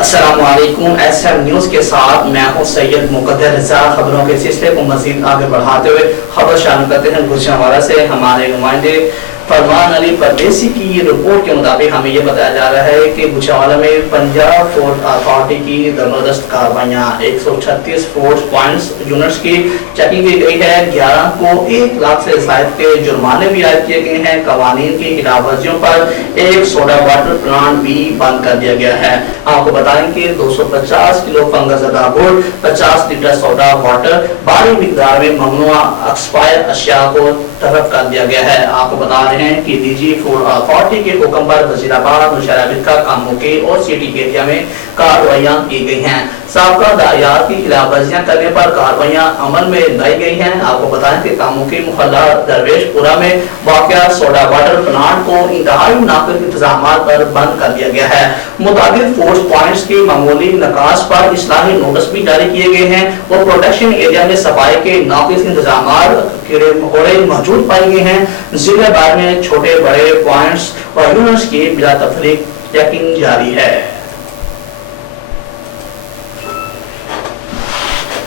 السلام علیکم، S M news کے ساتھ میں ہوں سید مقدر رضا۔ خبروں کے سلسلے کو مزید آگے بڑھاتے ہوئے خبر شامل کرتے ہیں گوجرانوالہ سے۔ ہمارے نمائندے فرمان علی پردیسی کی رپورٹ کے مطابق ہمیں یہ بتایا جا رہا ہے کہ گوجرانوالہ میں پنجاب فورس اتھارٹی کی زبردست کارروائیاں 136 فورس پوائنٹس یونٹس کی چیکنگ کی گئی ہے۔ 11 کو 1 لاکھ سے زائد کے جرمانے بھی عائد کیے گئے ہیں۔ قوانین کی خلاف ورزیوں پر ایک سوڈا واٹر پلانٹ بھی بند کر دیا گیا ہے۔ آپ کو بتائیں کہ 250 کلو فنگس زدہ گڑ، 50 لیٹر سوڈا واٹر، بھاری مقدار میں ممنوع ایکسپائر اشیاء کو طرف کر دیا گیا ہے۔ آپ کو بتا رہے ہیں کہ ڈی جی فوڈ اتھارٹی کے حکم پر وزیر آباد نوشہرہ کا کاموں کے اور سٹی کے ایریا میں کارروائیاں کی گئی ہیں۔ سابقہ دائیات کی خلاف ورزیاں کرنے پر کارروائیاں عمل میں لائی گئی ہیں۔ آپ کو بتائیں کہ کاموں کے محلہ درویش پورہ میں واقع سوڈا واٹر پلانٹ کو انتہائی ناقص انتظامات پر بند کر دیا گیا ہے۔ متعدد فورس پوائنٹس کی معمولی نکاس پر اصلاحی نوٹس بھی جاری کیے گئے ہیں اور پروٹیکشن ایریا میں صفائی کے ناقص انتظامات کیڑے مکوڑے موجود پائے گئے ہیں۔ ضلع بھر میں چھوٹے بڑے پوائنٹس اور یونٹس کی بلا تفریق چیکنگ جاری ہے۔